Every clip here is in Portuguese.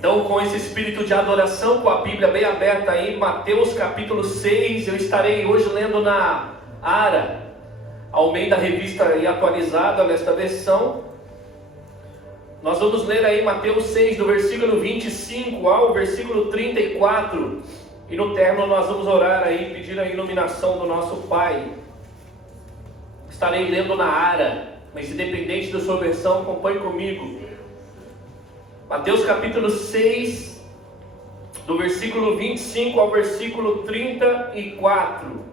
Então, com esse espírito de adoração, com a Bíblia bem aberta aí, Mateus capítulo 6, eu estarei hoje lendo na ARA, Almeida Revista e atualizada nesta versão. Nós vamos ler aí Mateus 6, do versículo 25 ao versículo 34. E no término nós vamos orar aí, pedir a iluminação do nosso Pai. Estarei lendo na ARA, mas independente da sua versão, acompanhe comigo. Mateus capítulo 6, do versículo 25 ao versículo 34.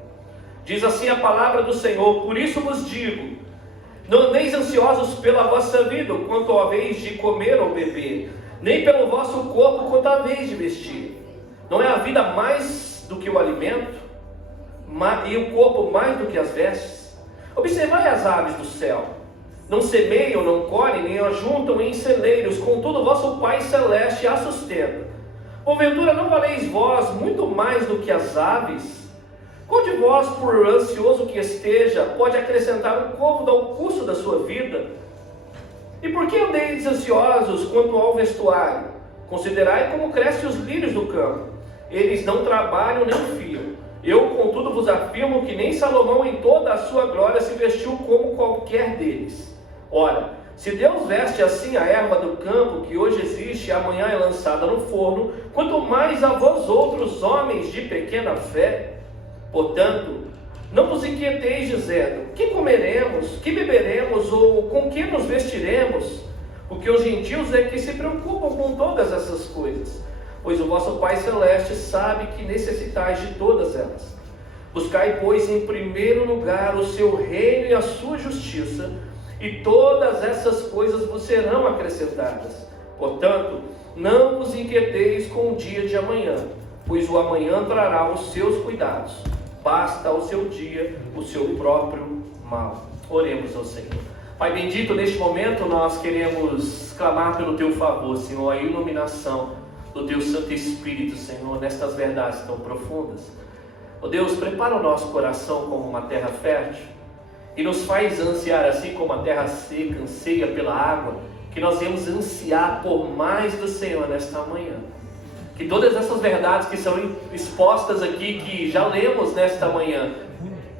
Diz assim a palavra do Senhor: por isso vos digo, não andeis ansiosos pela vossa vida, quanto à vez de comer ou beber, nem pelo vosso corpo, quanto à vez de vestir. Não é a vida mais do que o alimento, e o corpo mais do que as vestes? Observai as aves do céu, não semeiam, não colhem, nem ajuntam em celeiros, contudo vosso Pai Celeste a sustenta. Porventura não valeis vós muito mais do que as aves? Qual de vós, por ansioso que esteja, pode acrescentar um côvado ao curso da sua vida? E por que andeis ansiosos quanto ao vestuário? Considerai como crescem os lírios do campo. Eles não trabalham nem fiam. Eu, contudo, vos afirmo que nem Salomão em toda a sua glória se vestiu como qualquer deles. Ora, se Deus veste assim a erva do campo, que hoje existe e amanhã é lançada no forno, quanto mais a vós outros, homens de pequena fé. Portanto, não vos inquieteis dizendo, que comeremos, que beberemos, ou com que nos vestiremos? Porque os gentios é que se preocupam com todas essas coisas, pois o vosso Pai Celeste sabe que necessitais de todas elas. Buscai, pois, em primeiro lugar o seu reino e a sua justiça, e todas essas coisas vos serão acrescentadas. Portanto, não vos inquieteis com o dia de amanhã, pois o amanhã trará os seus cuidados. Basta ao seu dia o seu próprio mal. Oremos ao Senhor. Pai bendito, neste momento nós queremos clamar pelo Teu favor, Senhor, a iluminação do Teu Santo Espírito, Senhor, nestas verdades tão profundas. Ó Deus, prepara o nosso coração como uma terra fértil e nos faz ansiar, assim como a terra seca anseia pela água, que nós venhamos ansiar por mais do Senhor nesta manhã. Que todas essas verdades que são expostas aqui, que já lemos nesta manhã,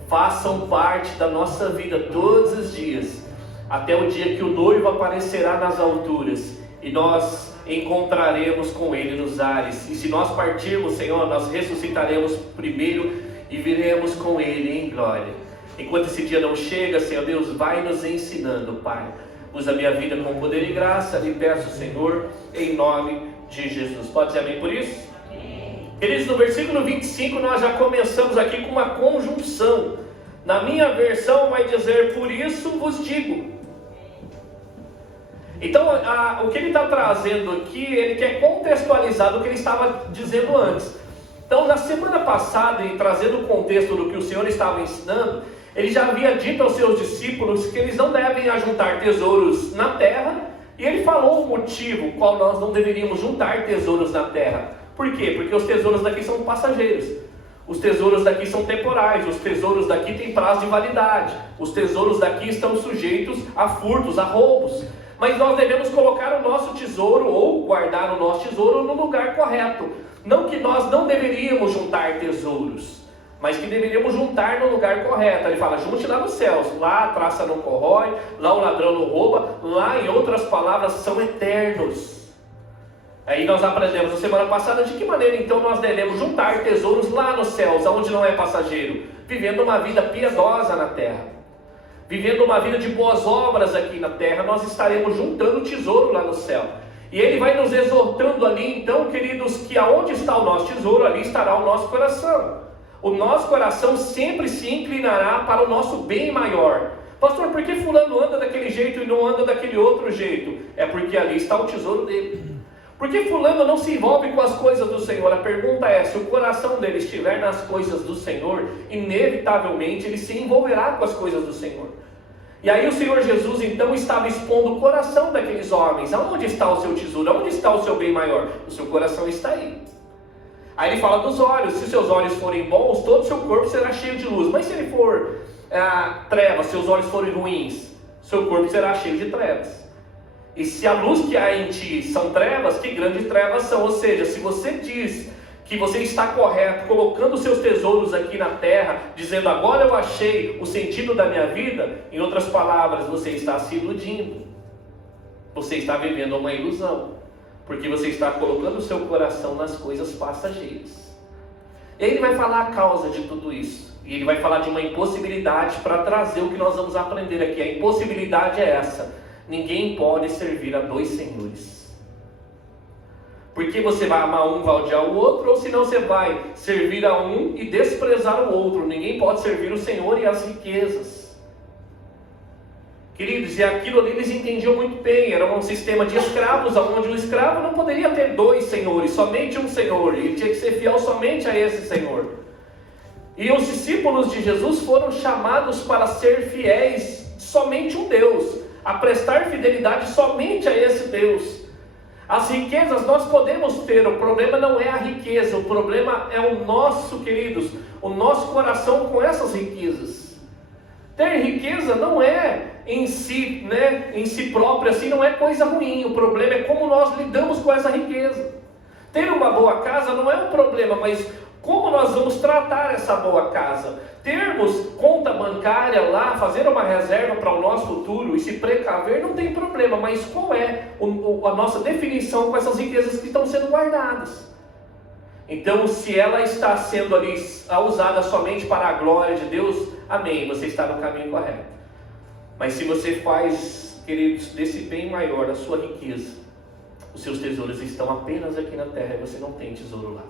façam parte da nossa vida todos os dias, até o dia que o noivo aparecerá nas alturas e nós encontraremos com Ele nos ares. E se nós partirmos, Senhor, nós ressuscitaremos primeiro e viremos com Ele em glória. Enquanto esse dia não chega, Senhor Deus, vai nos ensinando, Pai. Usa a minha vida com poder e graça, lhe peço, Senhor, em nome de Jesus. Pode dizer amém por isso? Amém. Queridos, no versículo 25 nós já começamos aqui com uma conjunção. Na minha versão vai dizer, por isso vos digo. Então o que ele está trazendo aqui, ele quer contextualizar do que ele estava dizendo antes. Então na semana passada, em trazendo o contexto do que o Senhor estava ensinando, ele já havia dito aos seus discípulos que eles não devem ajuntar tesouros na terra. E ele falou o motivo qual nós não deveríamos juntar tesouros na terra. Por quê? Porque os tesouros daqui são passageiros. Os tesouros daqui são temporais. Os tesouros daqui têm prazo de validade. Os tesouros daqui estão sujeitos a furtos, a roubos. Mas nós devemos colocar o nosso tesouro, ou guardar o nosso tesouro, no lugar correto. Não que nós não deveríamos juntar tesouros, mas que deveríamos juntar no lugar correto. Ele fala, junte lá nos céus, lá a traça não corrói, lá o ladrão não rouba, lá, em outras palavras, são eternos. Aí nós aprendemos na semana passada de que maneira então nós devemos juntar tesouros lá nos céus, onde não é passageiro, vivendo uma vida piedosa na terra, vivendo uma vida de boas obras aqui na terra. Nós estaremos juntando tesouro lá no céu. E ele vai nos exortando ali, então, queridos, que aonde está o nosso tesouro, ali estará o nosso coração. O nosso coração sempre se inclinará para o nosso bem maior. Pastor, por que fulano anda daquele jeito e não anda daquele outro jeito? É porque ali está o tesouro dele. Por que fulano não se envolve com as coisas do Senhor? A pergunta é, se o coração dele estiver nas coisas do Senhor, inevitavelmente ele se envolverá com as coisas do Senhor. E aí o Senhor Jesus então estava expondo o coração daqueles homens. Aonde está o seu tesouro? Aonde está o seu bem maior? O seu coração está aí. Aí ele fala dos olhos. Se seus olhos forem bons, todo o seu corpo será cheio de luz. Mas se ele for trevas, seus olhos forem ruins, seu corpo será cheio de trevas. E se a luz que há em ti são trevas, que grandes trevas são. Ou seja, se você diz que você está correto, colocando os seus tesouros aqui na terra, dizendo agora eu achei o sentido da minha vida, em outras palavras, você está se iludindo. Você está vivendo uma ilusão, porque você está colocando o seu coração nas coisas passageiras. E aí ele vai falar a causa de tudo isso. E ele vai falar de uma impossibilidade para trazer o que nós vamos aprender aqui. A impossibilidade é essa: ninguém pode servir a dois senhores. Porque você vai amar um, vai odiar o outro, ou senão você vai servir a um e desprezar o outro. Ninguém pode servir o Senhor e as riquezas. Queridos, e aquilo ali eles entendiam muito bem. Era um sistema de escravos, onde o escravo não poderia ter dois senhores, somente um senhor. Ele tinha que ser fiel somente a esse senhor. E os discípulos de Jesus foram chamados para ser fiéis somente um Deus, a prestar fidelidade somente a esse Deus. As riquezas nós podemos ter, o problema não é a riqueza, o problema é o nosso, queridos, o nosso coração com essas riquezas. Ter riqueza não é em si, em si própria, assim, não é coisa ruim. O problema é como nós lidamos com essa riqueza. Ter uma boa casa não é um problema, mas como nós vamos tratar essa boa casa? Termos conta bancária lá, fazer uma reserva para o nosso futuro e se precaver não tem problema, mas qual é a nossa definição com essas riquezas que estão sendo guardadas? Então, se ela está sendo ali usada somente para a glória de Deus, amém, você está no caminho correto. Mas se você faz, queridos, desse bem maior a sua riqueza, os seus tesouros estão apenas aqui na terra e você não tem tesouro lá.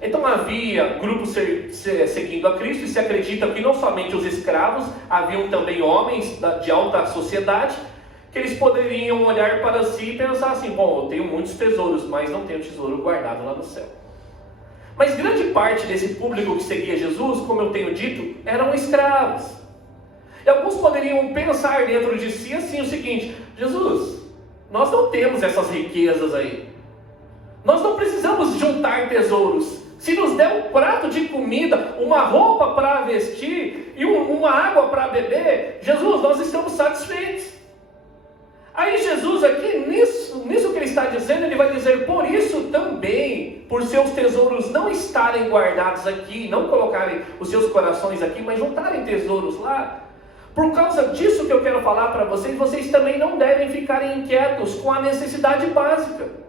Então havia grupos seguindo a Cristo, e se acredita que não somente os escravos, haviam também homens de alta sociedade, que eles poderiam olhar para si e pensar assim: bom, eu tenho muitos tesouros, mas não tenho tesouro guardado lá no céu. Mas grande parte desse público que seguia Jesus, como eu tenho dito, eram escravos. E alguns poderiam pensar dentro de si assim o seguinte: Jesus, nós não temos essas riquezas aí. Nós não precisamos juntar tesouros. Se nos der um prato de comida, uma roupa para vestir e uma água para beber, Jesus, nós estamos satisfeitos. Aí Jesus aqui, nisso que ele está dizendo, ele vai dizer: por isso também, por seus tesouros não estarem guardados aqui, não colocarem os seus corações aqui, mas juntarem tesouros lá. Por causa disso que eu quero falar para vocês, vocês também não devem ficar inquietos com a necessidade básica.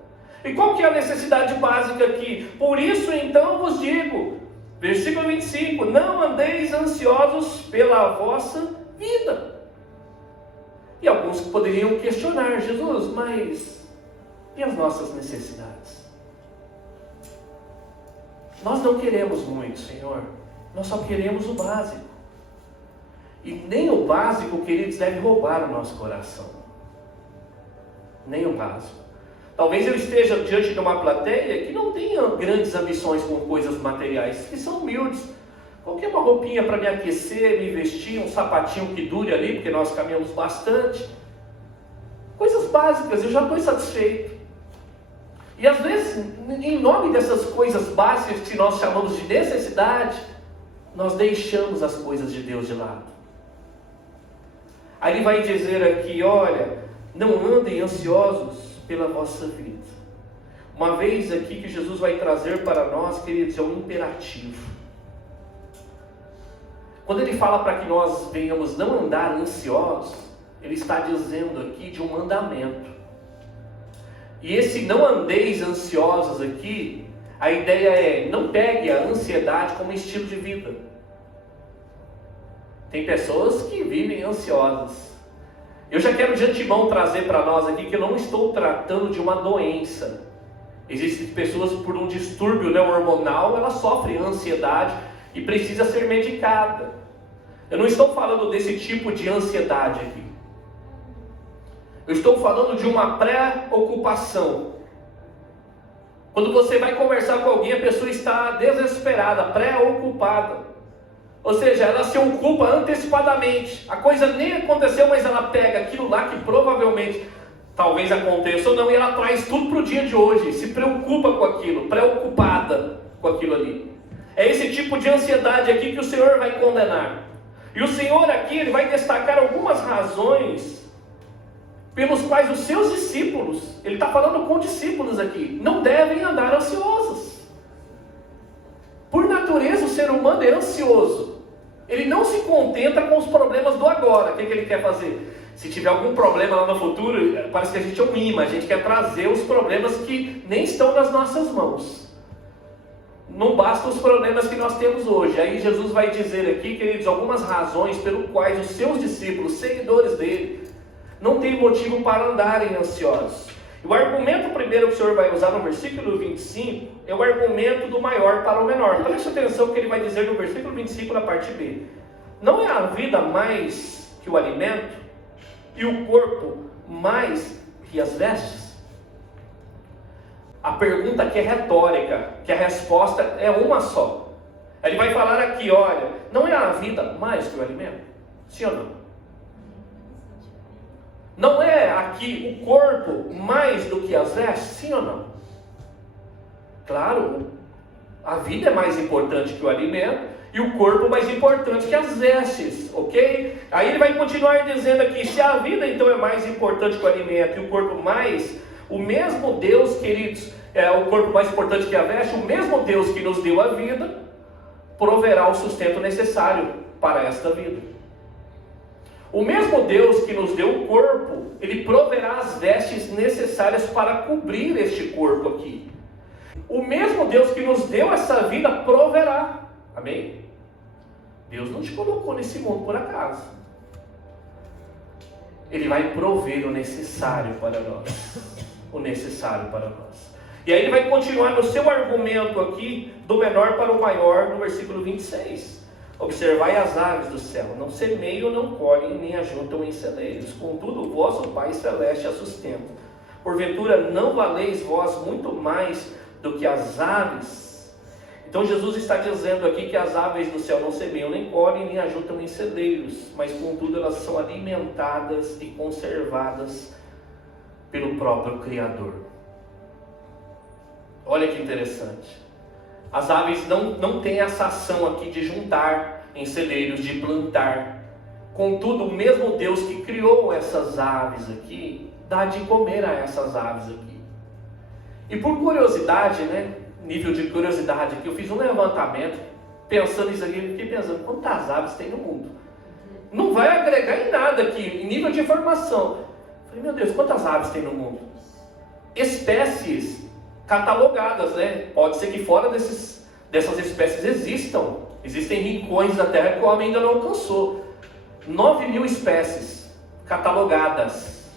E qual que é a necessidade básica aqui? Por isso então vos digo, versículo 25, não andeis ansiosos pela vossa vida. E alguns poderiam questionar: Jesus, mas e as nossas necessidades? Nós não queremos muito, Senhor, nós só queremos o básico. E nem o básico, queridos, deve roubar o nosso coração. Nem o básico. Talvez eu esteja diante de uma plateia que não tenha grandes ambições com coisas materiais, que são humildes. Qualquer uma roupinha para me aquecer, me vestir, um sapatinho que dure ali, porque nós caminhamos bastante. Coisas básicas, eu já estou satisfeito. E às vezes, em nome dessas coisas básicas que nós chamamos de necessidade, nós deixamos as coisas de Deus de lado. Aí ele vai dizer aqui: olha, não andem ansiosos pela vossa vida. Uma vez aqui que Jesus vai trazer para nós, queridos, é um imperativo. Quando ele fala para que nós venhamos não andar ansiosos, ele está dizendo aqui de um mandamento. E esse não andeis ansiosos aqui, a ideia é: não pegue a ansiedade como estilo de vida. Tem pessoas que vivem ansiosas. Eu já quero de antemão trazer para nós aqui que eu não estou tratando de uma doença. Existem pessoas por um distúrbio hormonal, ela sofre ansiedade e precisa ser medicada. Eu não estou falando desse tipo de ansiedade aqui. Eu estou falando de uma preocupação. Quando você vai conversar com alguém, a pessoa está desesperada, preocupada. Ou seja, ela se ocupa antecipadamente. A coisa nem aconteceu, mas ela pega aquilo lá que provavelmente talvez aconteça ou não, e ela traz tudo para o dia de hoje. Se preocupa com aquilo, preocupada com aquilo ali. É esse tipo de ansiedade aqui que o Senhor vai condenar. E o Senhor aqui, ele vai destacar algumas razões pelos quais os seus discípulos, ele está falando com discípulos aqui, não devem andar ansiosos. Por natureza o ser humano é ansioso. Ele não se contenta com os problemas do agora. O que ele quer fazer? Se tiver algum problema lá no futuro, parece que a gente é um imã, a gente quer trazer os problemas que nem estão nas nossas mãos. Não bastam os problemas que nós temos hoje. Aí Jesus vai dizer aqui, queridos, algumas razões pelas quais os seus discípulos, seguidores dele, não têm motivo para andarem ansiosos. E o argumento primeiro que o Senhor vai usar no versículo 25 é o argumento do maior para o menor. Preste atenção no que ele vai dizer no versículo 25 na parte B. Não é a vida mais que o alimento e o corpo mais que as vestes? A pergunta aqui é retórica, que a resposta é uma só. Ele vai falar aqui, olha, não é a vida mais que o alimento? Sim ou não? Não é aqui o corpo mais do que as vestes? Sim ou não? Claro, a vida é mais importante que o alimento e o corpo mais importante que as vestes, ok? Aí ele vai continuar dizendo aqui, se a vida então é mais importante que o alimento e o corpo mais, o mesmo Deus, queridos, é o corpo mais importante que a veste, o mesmo Deus que nos deu a vida, proverá o sustento necessário para esta vida. O mesmo Deus que nos deu o corpo, ele proverá as vestes necessárias para cobrir este corpo aqui. O mesmo Deus que nos deu essa vida proverá. Amém? Deus não te colocou nesse mundo por acaso. Ele vai prover o necessário para nós. O necessário para nós. E aí ele vai continuar no seu argumento aqui, do menor para o maior, no versículo 26. Observai as aves do céu, não semeiam, não colhem, nem ajuntam em celeiros, contudo o vosso Pai Celeste as sustenta. Porventura não valeis vós muito mais do que as aves? Então Jesus está dizendo aqui que as aves do céu não semeiam, nem colhem, nem ajuntam em celeiros, mas contudo elas são alimentadas e conservadas pelo próprio Criador. Olha que interessante. As aves não têm essa ação aqui de juntar em celeiros, de plantar. Contudo, o mesmo Deus que criou essas aves aqui, dá de comer a essas aves aqui. E por curiosidade, nível de curiosidade aqui, eu fiz um levantamento, pensando nisso aqui, fiquei pensando, quantas aves tem no mundo? Não vai agregar em nada aqui, em nível de informação. Falei, meu Deus, quantas aves tem no mundo? Espécies catalogadas, Pode ser que fora dessas espécies existem rincões da Terra que o homem ainda não alcançou. 9.000 espécies catalogadas.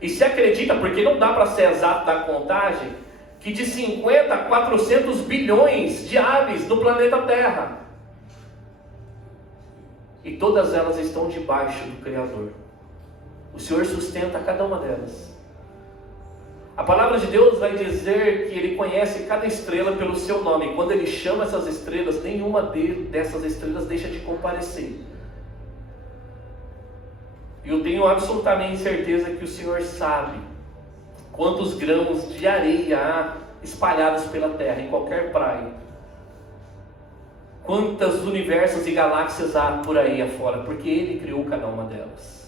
E se acredita, porque não dá para ser exato da contagem, que de 50 a 400 bilhões de aves no planeta Terra. E todas elas estão debaixo do Criador. O Senhor sustenta cada uma delas. A palavra de Deus vai dizer que Ele conhece cada estrela pelo seu nome. E quando Ele chama essas estrelas, nenhuma dessas estrelas deixa de comparecer. E eu tenho absolutamente certeza que o Senhor sabe quantos grãos de areia há espalhados pela terra, em qualquer praia. Quantos universos e galáxias há por aí afora, porque Ele criou cada uma delas.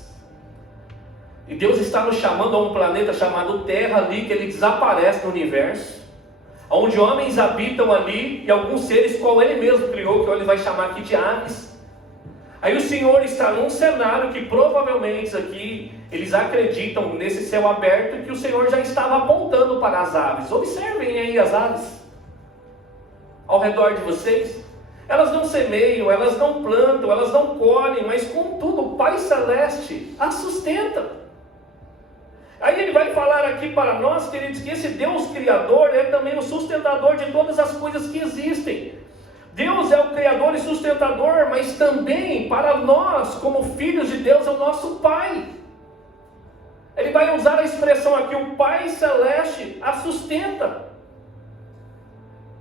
E Deus está nos chamando a um planeta chamado Terra ali, que Ele desaparece no universo, onde homens habitam ali, e alguns seres qual Ele mesmo criou, que Ele vai chamar aqui de aves. Aí o Senhor está num cenário que provavelmente aqui, eles acreditam nesse céu aberto, que o Senhor já estava apontando para as aves. Observem aí as aves, ao redor de vocês. Elas não semeiam, elas não plantam, elas não colhem, mas contudo o Pai Celeste as sustenta. Aí ele vai falar aqui para nós, queridos, que esse Deus Criador é também o sustentador de todas as coisas que existem. Deus é o Criador e sustentador, mas também para nós, como filhos de Deus, é o nosso Pai. Ele vai usar a expressão aqui, o Pai Celeste a sustenta.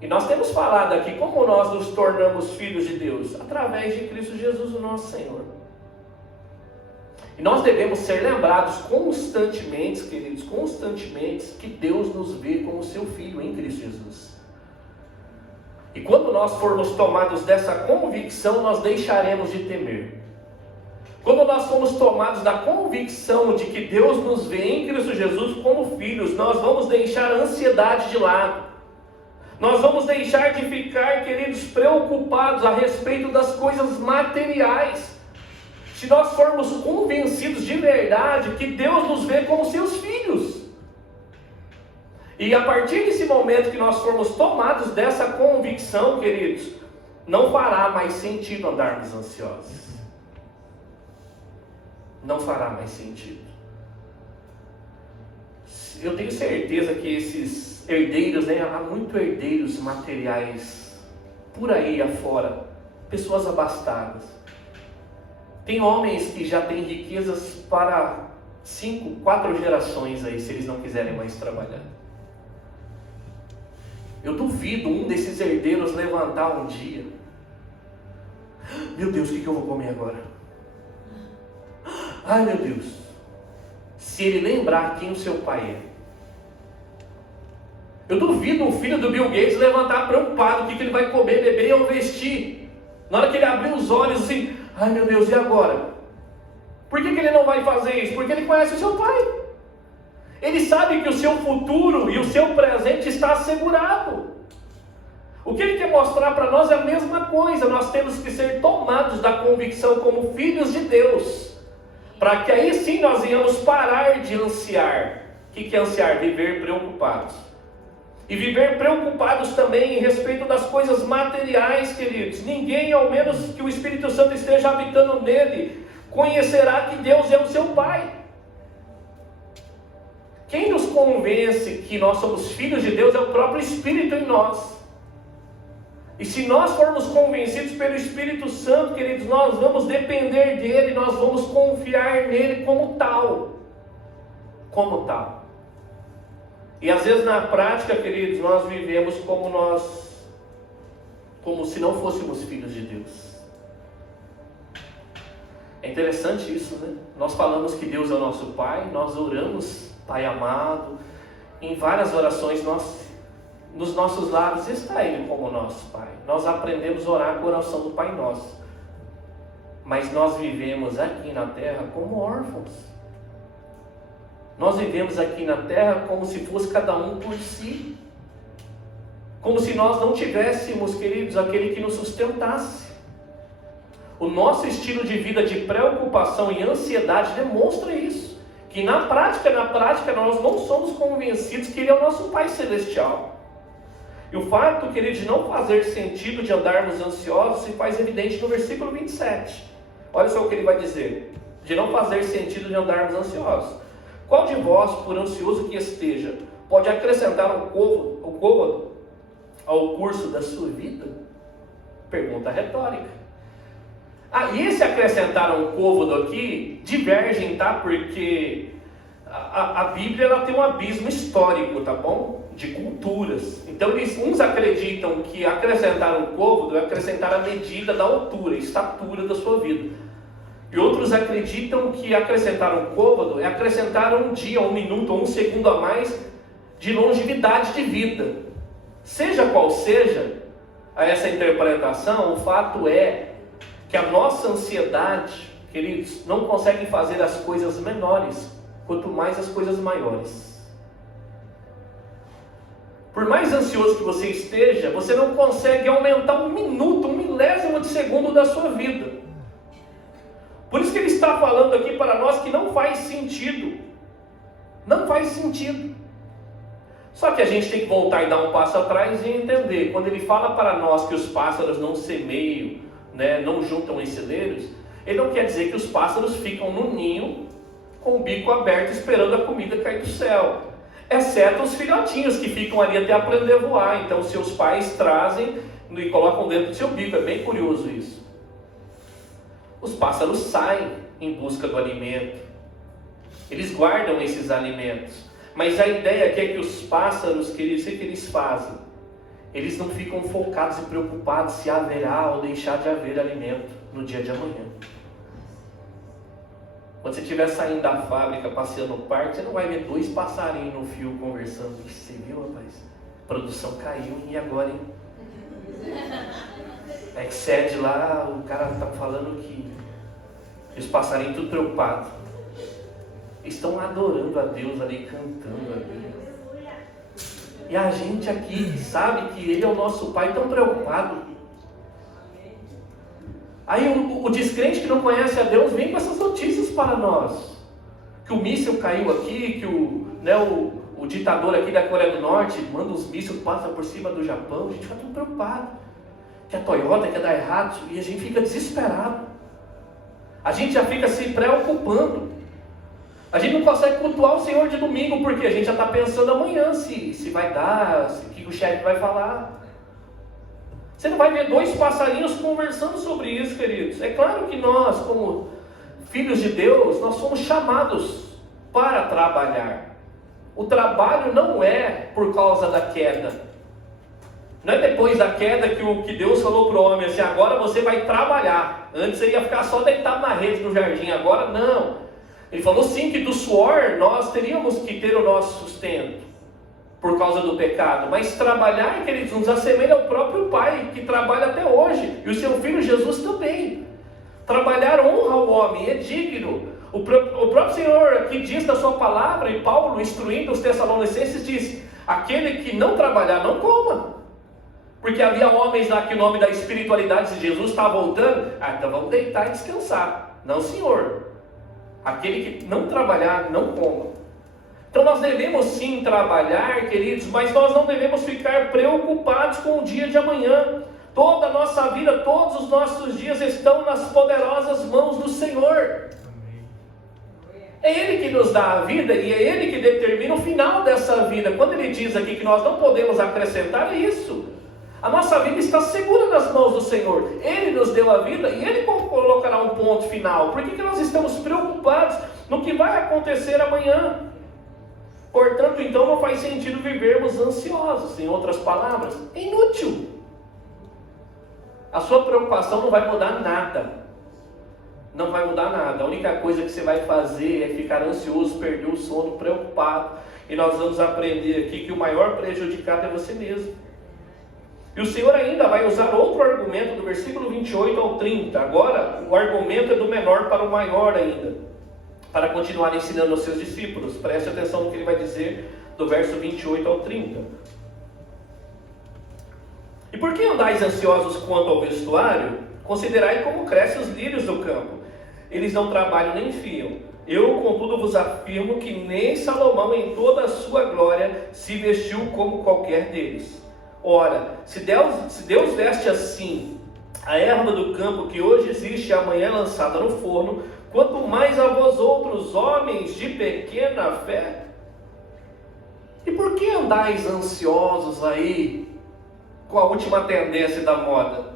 E nós temos falado aqui como nós nos tornamos filhos de Deus, através de Cristo Jesus, o nosso Senhor. E nós devemos ser lembrados constantemente, queridos, que Deus nos vê como seu Filho em Cristo Jesus. E quando nós formos tomados dessa convicção, nós deixaremos de temer. Quando nós somos tomados da convicção de que Deus nos vê em Cristo Jesus como filhos, nós vamos deixar a ansiedade de lado. Nós vamos deixar de ficar, queridos, preocupados a respeito das coisas materiais. Se nós formos convencidos de verdade que Deus nos vê como seus filhos. E a partir desse momento que nós formos tomados dessa convicção, queridos, não fará mais sentido andarmos ansiosos. Não fará mais sentido. Eu tenho certeza que esses herdeiros, há muitos herdeiros materiais por aí afora, pessoas abastadas. Tem homens que já têm riquezas para 5, 4 gerações aí, se eles não quiserem mais trabalhar. Eu duvido um desses herdeiros levantar um dia: meu Deus, o que eu vou comer agora? Ai meu Deus, se ele lembrar quem o seu pai é. Eu duvido um filho do Bill Gates levantar preocupado o que ele vai comer, beber ou vestir. Na hora que ele abrir os olhos assim: ai meu Deus, e agora? Por que ele não vai fazer isso? Porque ele conhece o seu pai. Ele sabe que o seu futuro e o seu presente está assegurado. O que ele quer mostrar para nós é a mesma coisa. Nós temos que ser tomados da convicção como filhos de Deus, para que aí sim nós venhamos parar de ansiar. O que é ansiar? Viver preocupados. E viver preocupados também em respeito das coisas materiais, queridos. Ninguém, ao menos que o Espírito Santo esteja habitando nele, conhecerá que Deus é o seu Pai. Quem nos convence que nós somos filhos de Deus é o próprio Espírito em nós. E se nós formos convencidos pelo Espírito Santo, queridos, nós vamos depender dele, nós vamos confiar nele como tal. Como tal. E às vezes na prática, queridos, nós vivemos como se não fôssemos filhos de Deus. É interessante isso, né? Nós falamos que Deus é o nosso Pai, nós oramos, Pai amado, em várias orações nos nossos lares está Ele como nosso Pai. Nós aprendemos a orar com a oração do Pai Nosso. Mas nós vivemos aqui na terra como órfãos. Nós vivemos aqui na terra como se fosse cada um por si. Como se nós não tivéssemos, queridos, aquele que nos sustentasse. O nosso estilo de vida de preocupação e ansiedade demonstra isso. Que na prática nós não somos convencidos que Ele é o nosso Pai Celestial. E o fato, querido, de não fazer sentido de andarmos ansiosos se faz evidente no versículo 27. Olha só o que ele vai dizer. De não fazer sentido de andarmos ansiosos. Qual de vós, por ansioso que esteja, pode acrescentar um côvado ao curso da sua vida? Pergunta retórica. E esse acrescentar um côvado aqui divergem, tá? Porque a Bíblia ela tem um abismo histórico, tá bom? De culturas. Então uns acreditam que acrescentar um côvado é acrescentar a medida da altura, estatura da sua vida. E outros acreditam que acrescentar um côvado é acrescentar um dia, um minuto ou um segundo a mais de longevidade de vida. Seja qual seja essa interpretação, o fato é que a nossa ansiedade, queridos, não consegue fazer as coisas menores, quanto mais as coisas maiores. Por mais ansioso que você esteja, você não consegue aumentar um minuto, um milésimo de segundo da sua vida. Por isso que ele está falando aqui para nós que não faz sentido. Não faz sentido. Só que a gente tem que voltar e dar um passo atrás e entender. Quando ele fala para nós que os pássaros não semeiam, não juntam em celeiros, ele não quer dizer que os pássaros ficam no ninho com o bico aberto esperando a comida cair do céu. Exceto os filhotinhos que ficam ali até aprender a voar. Então seus pais trazem e colocam dentro do seu bico. É bem curioso isso. Os pássaros saem em busca do alimento. Eles guardam esses alimentos. Mas a ideia aqui é que os pássaros, queridos, o que eles fazem? Eles não ficam focados e preocupados se haverá ou deixar de haver alimento no dia de amanhã. Quando você estiver saindo da fábrica, passeando no parque, você não vai ver 2 passarinhos no fio conversando. Você viu, rapaz? A produção caiu, e agora, hein? Excede lá, o cara está falando que E os passarinhos tudo preocupados. Estão adorando a Deus ali, cantando a Deus. E a gente aqui sabe que Ele é o nosso Pai, tão preocupado. Aí o descrente que não conhece a Deus vem com essas notícias para nós. Que o míssil caiu aqui, que o ditador aqui da Coreia do Norte manda os mísseis que passam por cima do Japão. A gente fica tudo preocupado. Que a Toyota quer dar errado e a gente fica desesperado. A gente já fica se preocupando. A gente não consegue cultuar o Senhor de domingo porque a gente já está pensando amanhã se vai dar, o que o chefe vai falar. Você não vai ver dois passarinhos conversando sobre isso, queridos. É claro que nós, como filhos de Deus, nós somos chamados para trabalhar. O trabalho não é por causa da queda. Não é depois da queda que Deus falou para o homem assim, agora você vai trabalhar. Antes você ia ficar só deitado na rede no jardim, agora não. Ele falou sim que do suor nós teríamos que ter o nosso sustento por causa do pecado. Mas trabalhar, queridos, nos assemelha ao próprio Pai que trabalha até hoje. E o seu Filho Jesus também. Trabalhar honra o homem, é digno. O próprio Senhor aqui diz na sua palavra, e Paulo instruindo os Tessalonicenses diz, aquele que não trabalhar, não coma. Porque havia homens lá que o nome da espiritualidade de Jesus está voltando. Então vamos deitar e descansar. Não, Senhor. Aquele que não trabalhar, não coma. Então nós devemos sim trabalhar, queridos, mas nós não devemos ficar preocupados com o dia de amanhã. Toda a nossa vida, todos os nossos dias estão nas poderosas mãos do Senhor. É Ele que nos dá a vida e é Ele que determina o final dessa vida. Quando Ele diz aqui que nós não podemos acrescentar, é isso. A nossa vida está segura nas mãos do Senhor. Ele nos deu a vida e Ele colocará um ponto final. Por que nós estamos preocupados no que vai acontecer amanhã? Portanto, então não faz sentido vivermos ansiosos. Em outras palavras, é inútil. A sua preocupação não vai mudar nada. Não vai mudar nada. A única coisa que você vai fazer é ficar ansioso, perder o sono, preocupado. E nós vamos aprender aqui que o maior prejudicado é você mesmo. E o Senhor ainda vai usar outro argumento do versículo 28 ao 30. Agora, o argumento é do menor para o maior ainda. Para continuar ensinando aos seus discípulos. Preste atenção no que ele vai dizer do verso 28 ao 30. E por que andais ansiosos quanto ao vestuário? Considerai como crescem os lírios do campo. Eles não trabalham nem fiam. Eu, contudo, vos afirmo que nem Salomão, em toda a sua glória, se vestiu como qualquer deles. Ora, se Deus veste assim a erva do campo que hoje existe e amanhã é lançada no forno, quanto mais a vós outros, homens de pequena fé? E por que andais ansiosos aí com a última tendência da moda?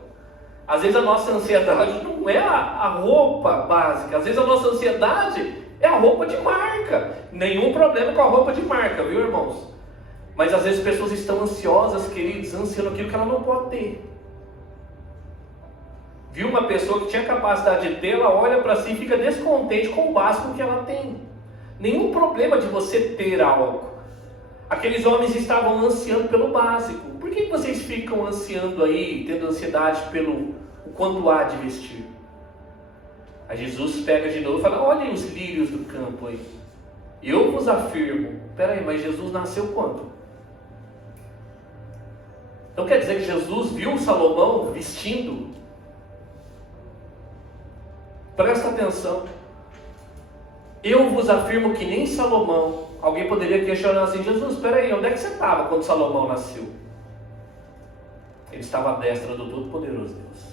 Às vezes a nossa ansiedade não é a roupa básica, às vezes a nossa ansiedade é a roupa de marca. Nenhum problema com a roupa de marca, viu, irmãos? Mas às vezes as pessoas estão ansiosas, queridos, ansiando aquilo que ela não pode ter. Viu uma pessoa que tinha capacidade de ter, ela olha para si e fica descontente com o básico que ela tem. Nenhum problema de você ter algo. Aqueles homens estavam ansiando pelo básico. Por que vocês ficam ansiando aí, tendo ansiedade pelo o quanto há de vestir? Aí Jesus pega de novo e fala, olhem os lírios do campo aí. Eu vos afirmo. Peraí, mas Jesus nasceu quando? Então quer dizer que Jesus viu Salomão vestindo? Presta atenção. Eu vos afirmo que nem Salomão. Alguém poderia questionar assim, Jesus, espera aí, onde é que você estava quando Salomão nasceu? Ele estava à destra do Todo-Poderoso Deus.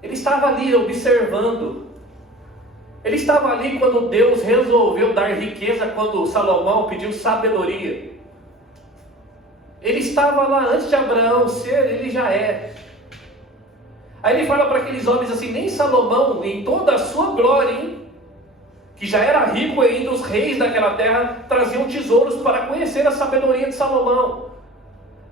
Ele estava ali observando. Ele estava ali quando Deus resolveu dar riqueza, quando Salomão pediu sabedoria. Ele estava lá antes de Abraão ser, ele já é. Aí ele fala para aqueles homens assim, nem Salomão, em toda a sua glória, hein, que já era rico ainda, os reis daquela terra traziam tesouros para conhecer a sabedoria de Salomão.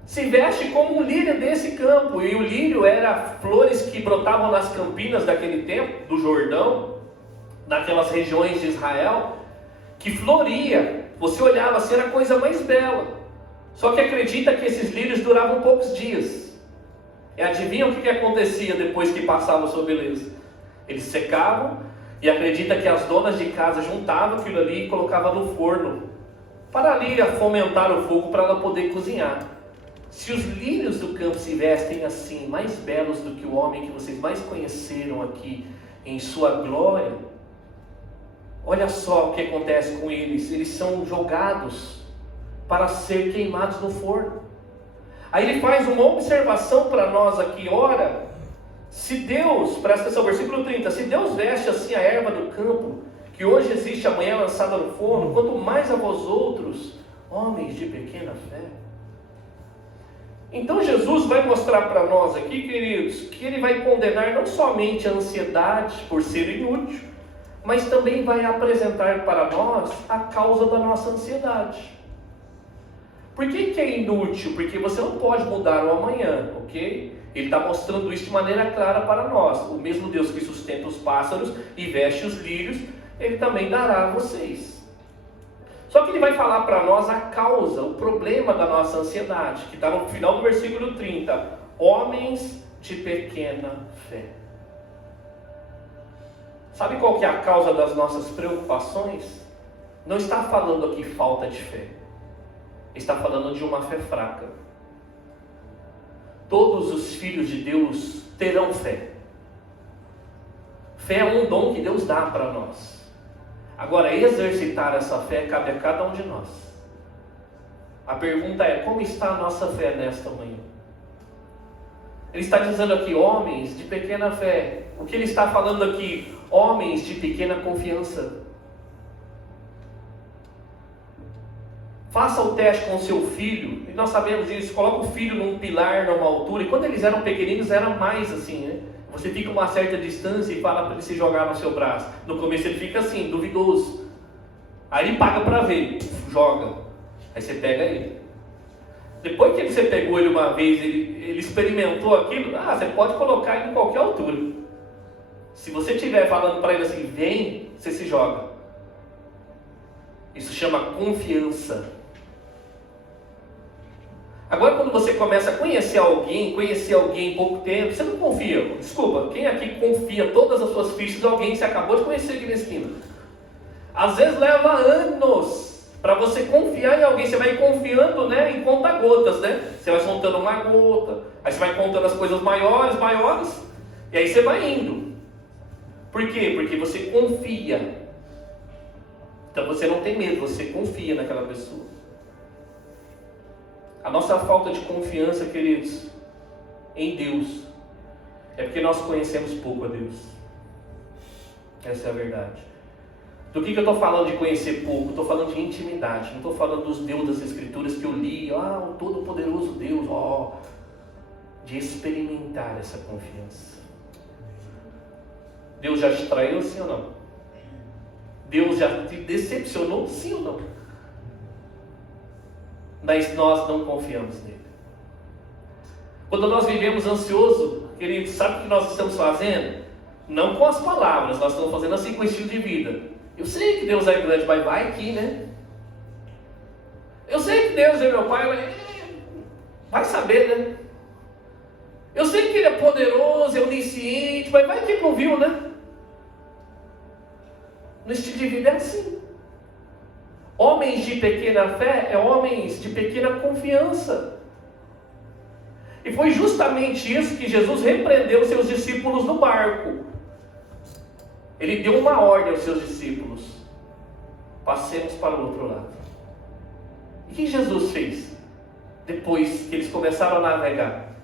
Se veste como um lírio desse campo, e o lírio era flores que brotavam nas campinas daquele tempo, do Jordão, daquelas regiões de Israel, que floria, você olhava assim, era a coisa mais bela. Só que acredita que esses lírios duravam poucos dias. E adivinha o que acontecia depois que passava a sua beleza? Eles secavam e acredita que as donas de casa juntavam aquilo ali e colocavam no forno para ali fomentar o fogo para ela poder cozinhar. Se os lírios do campo se vestem assim, mais belos do que o homem que vocês mais conheceram aqui em sua glória, olha só o que acontece com eles. Eles são jogados para ser queimados no forno. Aí ele faz uma observação para nós aqui. Ora, se Deus, presta atenção, versículo 30, se Deus veste assim a erva do campo, que hoje existe, amanhã lançada no forno, quanto mais a vós outros, homens de pequena fé. Então Jesus vai mostrar para nós aqui, queridos, que ele vai condenar não somente a ansiedade por ser inútil, mas também vai apresentar para nós a causa da nossa ansiedade. Por que é inútil? Porque você não pode mudar o amanhã, ok? Ele está mostrando isso de maneira clara para nós. O mesmo Deus que sustenta os pássaros e veste os lírios, ele também dará a vocês. Só que ele vai falar para nós a causa, o problema da nossa ansiedade, que está no final do versículo 30. Homens de pequena fé. Sabe qual que é a causa das nossas preocupações? Não está falando aqui falta de fé. Está falando de uma fé fraca. Todos os filhos de Deus terão fé. Fé é um dom que Deus dá para nós. Agora, exercitar essa fé cabe a cada um de nós. A pergunta é, como está a nossa fé nesta manhã? Ele está dizendo aqui, homens de pequena fé. O que ele está falando aqui? Homens de pequena confiança. Faça o teste com o seu filho, e nós sabemos disso, coloca o filho num pilar, numa altura, e quando eles eram pequeninos, era mais assim, né? Você fica a uma certa distância e fala para ele se jogar no seu braço. No começo ele fica assim, duvidoso. Aí ele paga para ver, joga. Aí você pega ele. Depois que você pegou ele uma vez, ele experimentou aquilo, você pode colocar ele em qualquer altura. Se você estiver falando para ele assim, vem, você se joga. Isso chama confiança. Agora, quando você começa a conhecer alguém em pouco tempo, você não confia. Desculpa, quem aqui confia todas as suas fichas de alguém que você acabou de conhecer aqui na esquina? Às vezes leva anos para você confiar em alguém. Você vai confiando, né, em conta-gotas, né? Você vai contando uma gota, aí você vai contando as coisas maiores, e aí você vai indo. Por quê? Porque você confia. Então você não tem medo, você confia naquela pessoa. A nossa falta de confiança, queridos, em Deus, é porque nós conhecemos pouco a Deus. Essa é a verdade. Do que eu estou falando de conhecer pouco? Estou falando de intimidade. Não estou falando dos Deus das Escrituras que eu li. O Todo-Poderoso Deus. De experimentar essa confiança. Deus já te traiu, sim ou não? Deus já te decepcionou, sim ou não? Mas nós não confiamos nele. Quando nós vivemos ansioso, queridos, sabe o que nós estamos fazendo? Não com as palavras, nós estamos fazendo assim com o estilo de vida. Eu sei que Deus é grande, mas vai aqui, né? Eu sei que Deus é meu Pai, mas vai saber, né? Eu sei que Ele é poderoso, é onisciente, mas vai que não viu, né? No estilo de vida é assim. Homens de pequena fé é homens de pequena confiança. E foi justamente isso que Jesus repreendeu seus discípulos no barco. Ele deu uma ordem aos seus discípulos: passemos para o outro lado. E o que Jesus fez depois que eles começaram a navegar?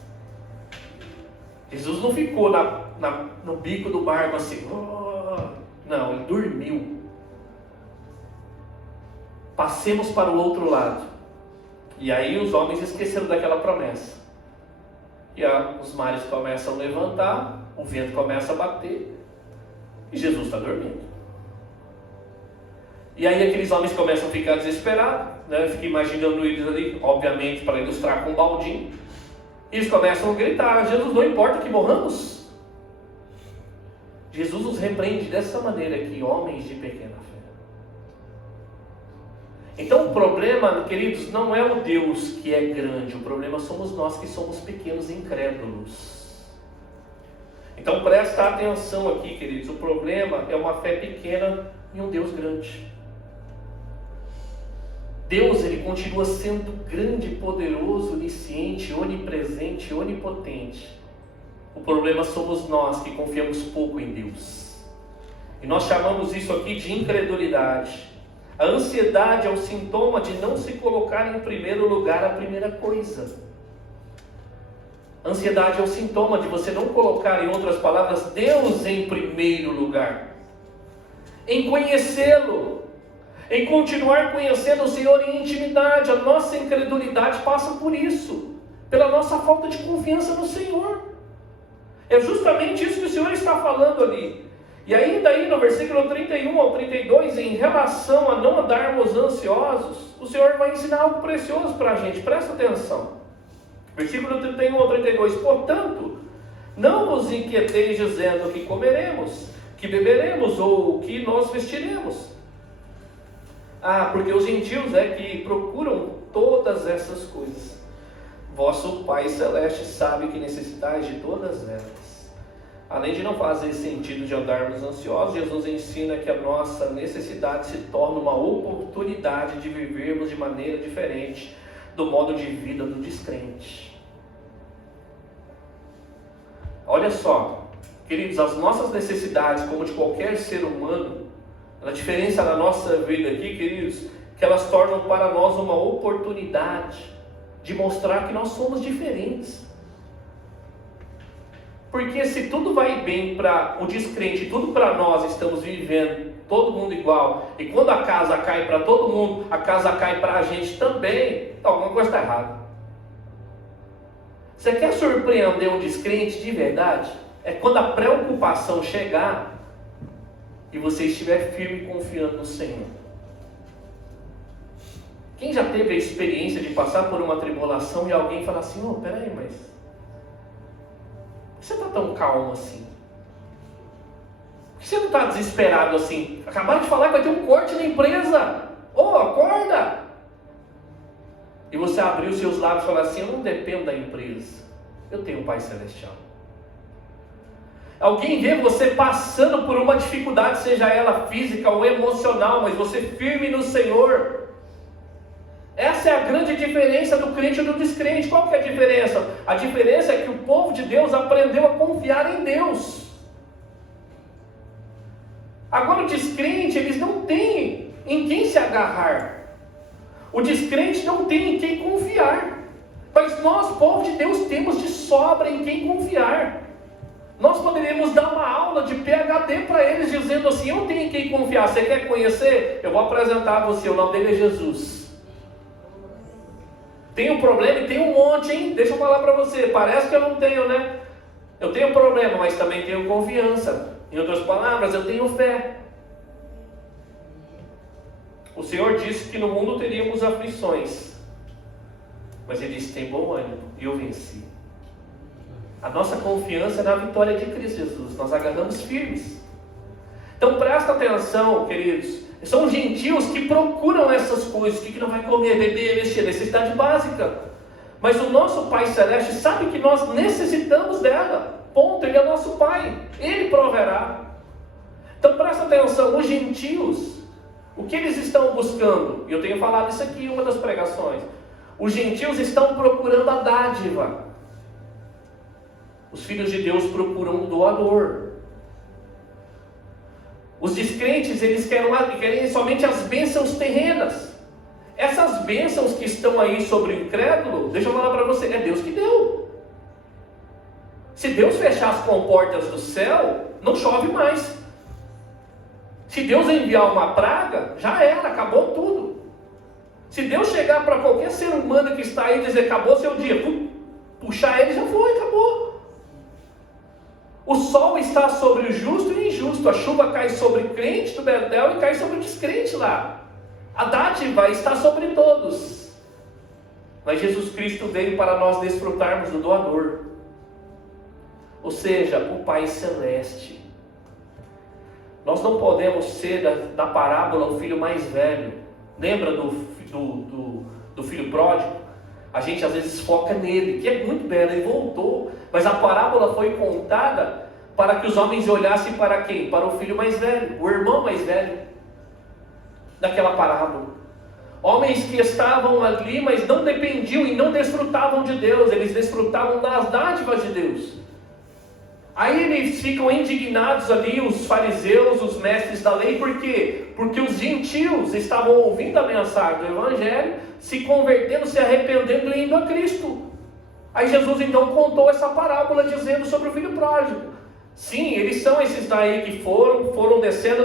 Jesus não ficou no bico do barco assim, não, ele dormiu. Passemos para o outro lado. E aí os homens esqueceram daquela promessa. E os mares começam a levantar, o vento começa a bater, e Jesus está dormindo. E aí aqueles homens começam a ficar desesperados, né? Eu fico imaginando eles ali, obviamente para ilustrar com um baldinho. E eles começam a gritar: Jesus, não importa que morramos. Jesus nos repreende dessa maneira aqui, homens de pequena fé. Então o problema, queridos, não é o Deus que é grande, o problema somos nós que somos pequenos e incrédulos. Então presta atenção aqui, queridos. O problema é uma fé pequena em um Deus grande. Deus, ele continua sendo grande, poderoso, onisciente, onipresente, onipotente. O problema somos nós que confiamos pouco em Deus. E nós chamamos isso aqui de incredulidade. A ansiedade é o sintoma de não se colocar em primeiro lugar a primeira coisa. A ansiedade é o sintoma de você não colocar, em outras palavras, Deus em primeiro lugar. Em conhecê-lo. Em continuar conhecendo o Senhor em intimidade. A nossa incredulidade passa por isso. Pela nossa falta de confiança no Senhor. É justamente isso que o Senhor está falando ali. E ainda aí no versículo 31 ao 32, em relação a não andarmos ansiosos, o Senhor vai ensinar algo precioso para a gente. Presta atenção. Versículo 31 ao 32. Portanto, não vos inquieteis dizendo que comeremos, que beberemos ou que nós vestiremos. Porque os gentios é que procuram todas essas coisas. Vosso Pai Celeste sabe que necessitais de todas elas. Além de não fazer sentido de andarmos ansiosos, Jesus ensina que a nossa necessidade se torna uma oportunidade de vivermos de maneira diferente do modo de vida do descrente. Olha só, queridos, as nossas necessidades, como de qualquer ser humano, a diferença na nossa vida aqui, queridos, que elas tornam para nós uma oportunidade de mostrar que nós somos diferentes. Porque se tudo vai bem para o descrente, tudo para nós estamos vivendo, todo mundo igual, e quando a casa cai para todo mundo, a casa cai para a gente também, alguma coisa está errada. Você quer surpreender um descrente de verdade? É quando a preocupação chegar e você estiver firme confiando no Senhor. Quem já teve a experiência de passar por uma tribulação e alguém falar assim, peraí, mas por que você está tão calmo assim? Por que você não está desesperado assim? Acabaram de falar que vai ter um corte na empresa. Acorda! E você abriu os seus lábios e falar assim, eu não dependo da empresa, eu tenho um Pai Celestial. Alguém vê você passando por uma dificuldade, seja ela física ou emocional, mas você firme no Senhor. Essa é a grande diferença do crente e do descrente. Qual que é a diferença? A diferença é que o povo de Deus aprendeu a confiar em Deus. Agora o descrente, eles não têm em quem se agarrar. O descrente não tem em quem confiar. Mas nós, povo de Deus, temos de sobra em quem confiar. Nós poderíamos dar uma aula de PhD para eles, dizendo assim, eu tenho em quem confiar. Você quer conhecer? Eu vou apresentar a você, o nome dele é Jesus. Tem um problema e tem um monte, hein? Deixa eu falar para você, parece que eu não tenho, né? Eu tenho problema, mas também tenho confiança. Em outras palavras, eu tenho fé. O Senhor disse que no mundo teríamos aflições, mas Ele disse, tem bom ânimo, e eu venci. A nossa confiança é na vitória de Cristo Jesus. Nós agarramos firmes. Então presta atenção, queridos. São gentios que procuram essas coisas. O que não vai comer, beber, vestir? Necessidade básica. Mas o nosso Pai Celeste sabe que nós necessitamos dela. Ponto. Ele é nosso Pai. Ele proverá. Então presta atenção. Os gentios, o que eles estão buscando? Eu tenho falado isso aqui em uma das pregações. Os gentios estão procurando a dádiva. Os filhos de Deus procuram um doador. Os descrentes, eles querem somente as bênçãos terrenas. Essas bênçãos que estão aí sobre o incrédulo, deixa eu falar para você, é Deus que deu. Se Deus fechar as comportas do céu, não chove mais. Se Deus enviar uma praga, já era, acabou tudo. Se Deus chegar para qualquer ser humano que está aí e dizer, acabou seu dia, puxar ele, já foi, acabou. O sol está sobre o justo e o injusto. A chuva cai sobre o crente do Betel e cai sobre o descrente lá. A dádiva está sobre todos. Mas Jesus Cristo veio para nós desfrutarmos do doador. Ou seja, o Pai Celeste. Nós não podemos ser da parábola o filho mais velho. Lembra do filho pródigo? A gente às vezes foca nele, que é muito belo, ele voltou. Mas a parábola foi contada para que os homens olhassem para quem? Para o filho mais velho, o irmão mais velho daquela parábola. Homens que estavam ali, mas não dependiam e não desfrutavam de Deus, eles desfrutavam das dádivas de Deus. Aí eles ficam indignados ali, os fariseus, os mestres da lei, por quê? Porque os gentios estavam ouvindo a mensagem do Evangelho, se convertendo, se arrependendo e indo a Cristo. Aí Jesus então contou essa parábola dizendo sobre o filho pródigo. Sim, eles são esses daí que foram descendo,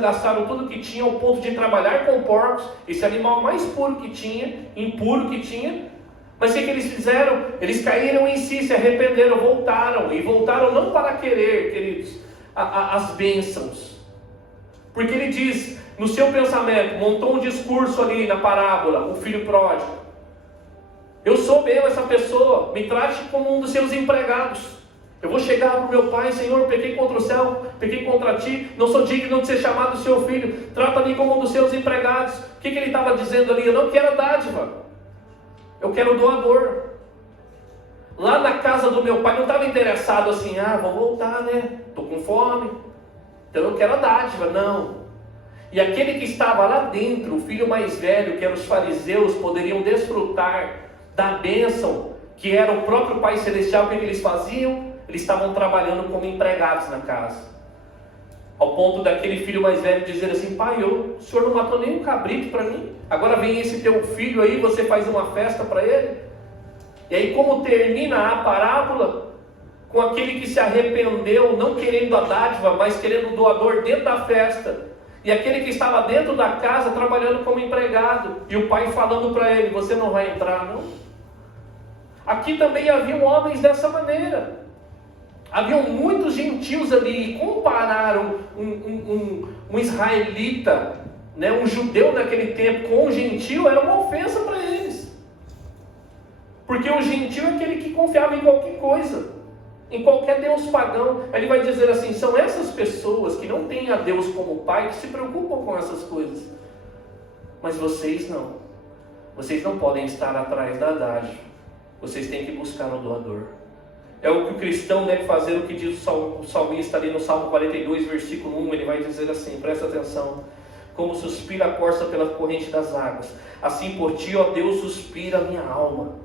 gastaram tudo que tinham ao ponto de trabalhar com porcos, esse animal mais puro que tinha, impuro que tinha. Mas o que eles fizeram? Eles caíram em si, se arrependeram, voltaram. E voltaram não para querer, queridos, as bênçãos. Porque ele diz, no seu pensamento, montou um discurso ali na parábola, o filho pródigo. Eu sou mesmo essa pessoa, me trate como um dos seus empregados. Eu vou chegar para o meu pai, Senhor, pequei contra o céu, pequei contra ti, não sou digno de ser chamado seu filho, trata-me como um dos seus empregados. O que ele estava dizendo ali? Eu não quero dádiva. Eu quero doador. Lá na casa do meu pai não estava interessado assim, vou voltar, né? Estou com fome, então eu quero a dádiva. Não. E aquele que estava lá dentro, o filho mais velho, que eram os fariseus, poderiam desfrutar da bênção, que era o próprio Pai Celestial. O que eles faziam? Eles estavam trabalhando como empregados na casa. Ao ponto daquele filho mais velho dizer assim, pai, o senhor não matou nenhum cabrito para mim? Agora vem esse teu filho aí, você faz uma festa para ele? E aí como termina a parábola? Com aquele que se arrependeu, não querendo a dádiva, mas querendo o doador dentro da festa. E aquele que estava dentro da casa, trabalhando como empregado. E o pai falando para ele, você não vai entrar não? Aqui também haviam homens dessa maneira. Haviam muitos gentios ali, e comparar um israelita, né, um judeu naquele tempo com um gentio era uma ofensa para eles. Porque o gentio é aquele que confiava em qualquer coisa, em qualquer deus pagão. Ele vai dizer assim, são essas pessoas que não têm a Deus como pai, que se preocupam com essas coisas. Mas vocês não. Vocês não podem estar atrás da dádiva. Vocês têm que buscar o doador. É o que o cristão deve fazer, o que diz o salmista ali no Salmo 42, versículo 1, ele vai dizer assim, presta atenção. Como suspira a corça pela corrente das águas, assim por ti, ó Deus, suspira a minha alma.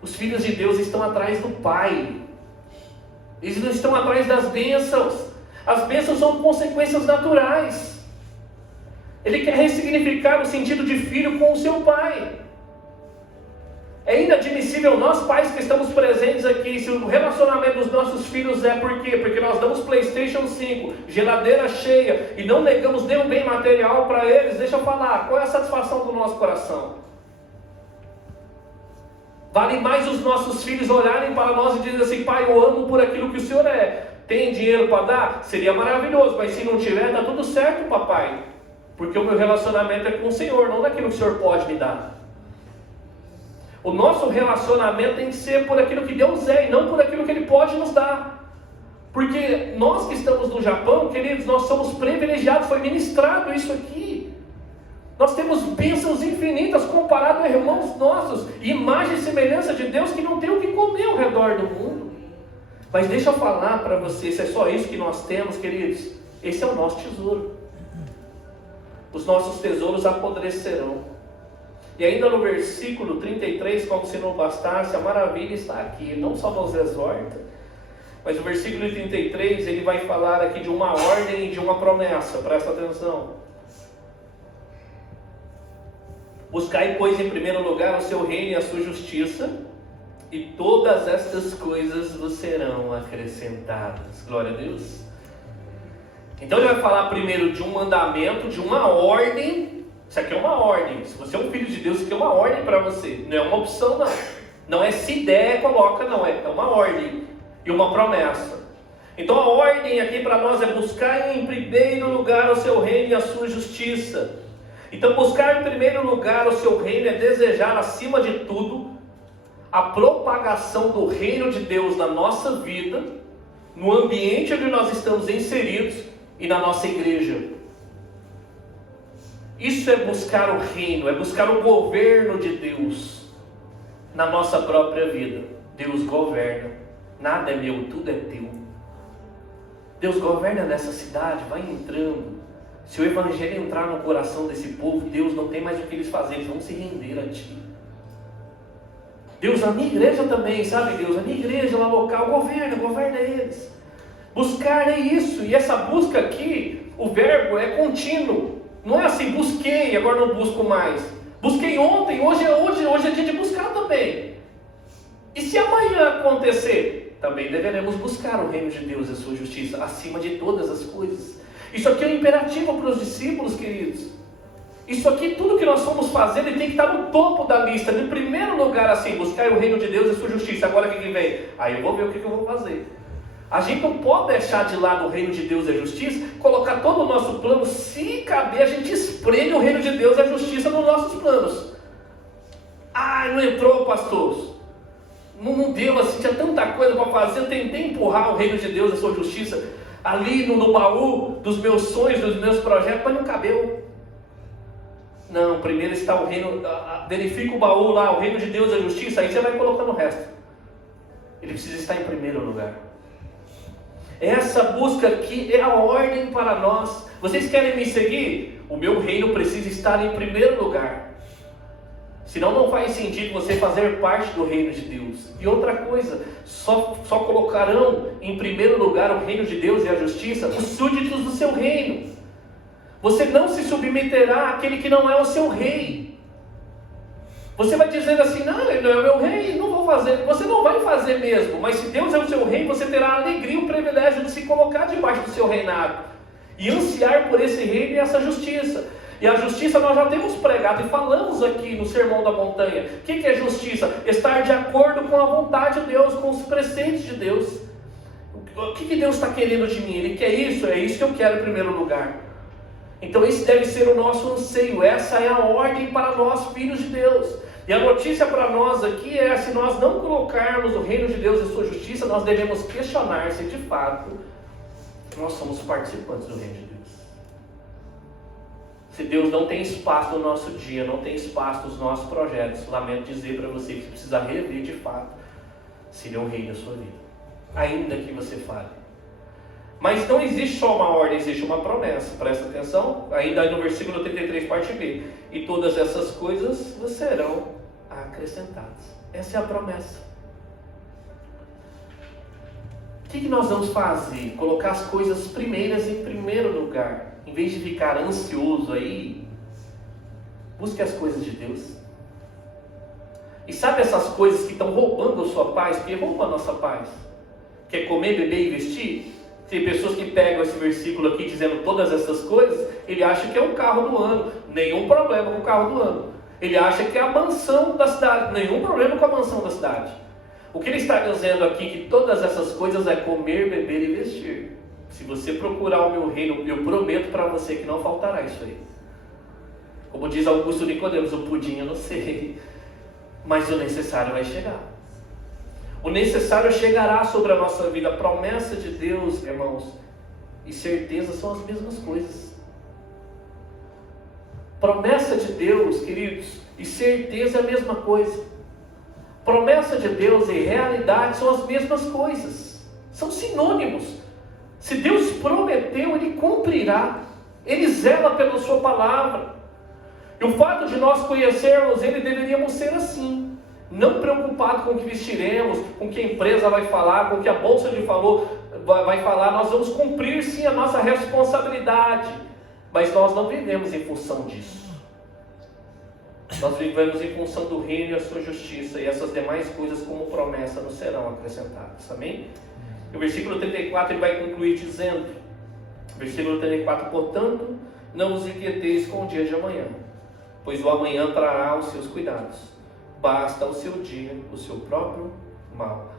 Os filhos de Deus estão atrás do Pai. Eles não estão atrás das bênçãos. As bênçãos são consequências naturais. Ele quer ressignificar o sentido de filho com o seu pai. É inadmissível nós pais que estamos presentes aqui, se o relacionamento dos nossos filhos é por quê? Porque nós damos PlayStation 5, geladeira cheia e não negamos nenhum bem material para eles. Deixa eu falar, qual é a satisfação do nosso coração? Vale mais os nossos filhos olharem para nós e dizerem assim, pai, eu amo por aquilo que o Senhor é. Tem dinheiro para dar? Seria maravilhoso, mas se não tiver, está tudo certo, papai. Porque o meu relacionamento é com o Senhor, não daquilo que o Senhor pode me dar. O nosso relacionamento tem que ser por aquilo que Deus é e não por aquilo que Ele pode nos dar. Porque nós que estamos no Japão, queridos, nós somos privilegiados, foi ministrado isso aqui. Nós temos bênçãos infinitas comparado a irmãos nossos, imagem e semelhança de Deus que não tem o que comer ao redor do mundo. Mas deixa eu falar para vocês, se é só isso que nós temos, queridos, esse é o nosso tesouro. Os nossos tesouros apodrecerão. E ainda no versículo 33, como se não bastasse, a maravilha está aqui, não só nos exorta, mas o versículo 33, ele vai falar aqui de uma ordem e de uma promessa, presta atenção. Buscai, pois, em primeiro lugar o seu reino e a sua justiça, e todas estas coisas vos serão acrescentadas. Glória a Deus. Então ele vai falar primeiro de um mandamento, de uma ordem. Isso aqui é uma ordem. Se você é um filho de Deus, isso aqui é uma ordem para você. Não é uma opção, não. Não é se der, coloca, não. É uma ordem e uma promessa. Então a ordem aqui para nós é buscar em primeiro lugar o seu reino e a sua justiça. Então buscar em primeiro lugar o seu reino é desejar acima de tudo a propagação do reino de Deus na nossa vida, no ambiente onde nós estamos inseridos e na nossa igreja. Isso é buscar o reino, é buscar o governo de Deus na nossa própria vida. Deus governa. Nada é meu, tudo é teu. Deus governa nessa cidade, vai entrando. Se o evangelho entrar no coração desse povo, Deus não tem mais o que eles fazerem, eles vão se render a ti. Deus, a minha igreja também, sabe Deus? A minha igreja lá local, governa eles. Buscar é isso, e essa busca aqui, o verbo é contínuo. Não é assim, busquei, agora não busco mais. Busquei ontem, hoje é dia de buscar também. E se amanhã acontecer, também deveremos buscar o reino de Deus e a sua justiça, acima de todas as coisas. Isso aqui é um imperativo para os discípulos, queridos. Isso aqui, tudo que nós fomos fazendo, ele tem que estar no topo da lista. No primeiro lugar, assim, buscar o reino de Deus e a sua justiça. Agora o que vem? Aí eu vou ver o que eu vou fazer. A gente não pode deixar de lado o reino de Deus e a justiça, colocar todo o nosso plano. Se caber, a gente espreme o reino de Deus e a justiça nos nossos planos. Não entrou, pastor. Não deu, assim, tinha tanta coisa para fazer. Eu tentei empurrar o reino de Deus e a sua justiça ali no baú dos meus sonhos, dos meus projetos, mas não cabeu. Não, primeiro está o reino, verifica o baú lá, o reino de Deus e a justiça, aí você vai colocando o resto. Ele precisa estar em primeiro lugar. Essa busca aqui é a ordem para nós. Vocês querem me seguir? O meu reino precisa estar em primeiro lugar. Senão não faz sentido você fazer parte do reino de Deus. E outra coisa, só colocarão em primeiro lugar o reino de Deus e a justiça os súditos do seu reino. Você não se submeterá àquele que não é o seu rei. Você vai dizendo assim, não, ele não é o meu rei, não vou fazer. Você não vai fazer mesmo, mas se Deus é o seu rei, você terá a alegria e o privilégio de se colocar debaixo do seu reinado. E ansiar por esse reino e essa justiça. E a justiça nós já temos pregado e falamos aqui no Sermão da Montanha. O que é justiça? Estar de acordo com a vontade de Deus, com os preceitos de Deus. O que Deus está querendo de mim? Ele quer isso, é isso que eu quero em primeiro lugar. Então esse deve ser o nosso anseio, essa é a ordem para nós, filhos de Deus. E a notícia para nós aqui é, se nós não colocarmos o reino de Deus e sua justiça, nós devemos questionar se de fato nós somos participantes do reino de Deus. Se Deus não tem espaço no nosso dia, não tem espaço nos nossos projetos, lamento dizer para você que você precisa rever de fato se Ele é o rei da sua vida, ainda que você fale. Mas não existe só uma ordem, existe uma promessa, presta atenção, ainda aí no versículo 33, parte B. E todas essas coisas vos serão acrescentadas. Essa é a promessa. O que nós vamos fazer? Colocar as coisas primeiras em primeiro lugar. Em vez de ficar ansioso aí, busque as coisas de Deus. E sabe essas coisas que estão roubando a sua paz? Porque roubam a nossa paz. Quer comer, beber e vestir? Tem pessoas que pegam esse versículo aqui dizendo todas essas coisas, ele acha que é o carro do ano. Nenhum problema com o carro do ano. Ele acha que é a mansão da cidade. Nenhum problema com a mansão da cidade. O que ele está dizendo aqui, que todas essas coisas é comer, beber e vestir. Se você procurar o meu reino, eu prometo para você que não faltará isso aí. Como diz Augusto Nicodemos, o pudim eu não sei, mas o necessário vai chegar. O necessário chegará sobre a nossa vida. A promessa de Deus, irmãos, e certeza são as mesmas coisas. Promessa de Deus, queridos, e certeza é a mesma coisa. Promessa de Deus e realidade são as mesmas coisas. São sinônimos. Se Deus prometeu, Ele cumprirá. Ele zela pela sua palavra. E o fato de nós conhecermos Ele, deveríamos ser assim. Não preocupado com o que vestiremos, com o que a empresa vai falar, com o que a bolsa de valor vai falar. Nós vamos cumprir sim a nossa responsabilidade. Mas nós não vivemos em função disso. Nós vivemos em função do reino e a sua justiça. E essas demais coisas como promessa nos serão acrescentadas. Amém? E o versículo 34 ele vai concluir dizendo, versículo 34, portanto, não vos inquieteis com o dia de amanhã, pois o amanhã trará os seus cuidados. Basta o seu dia, o seu próprio mal.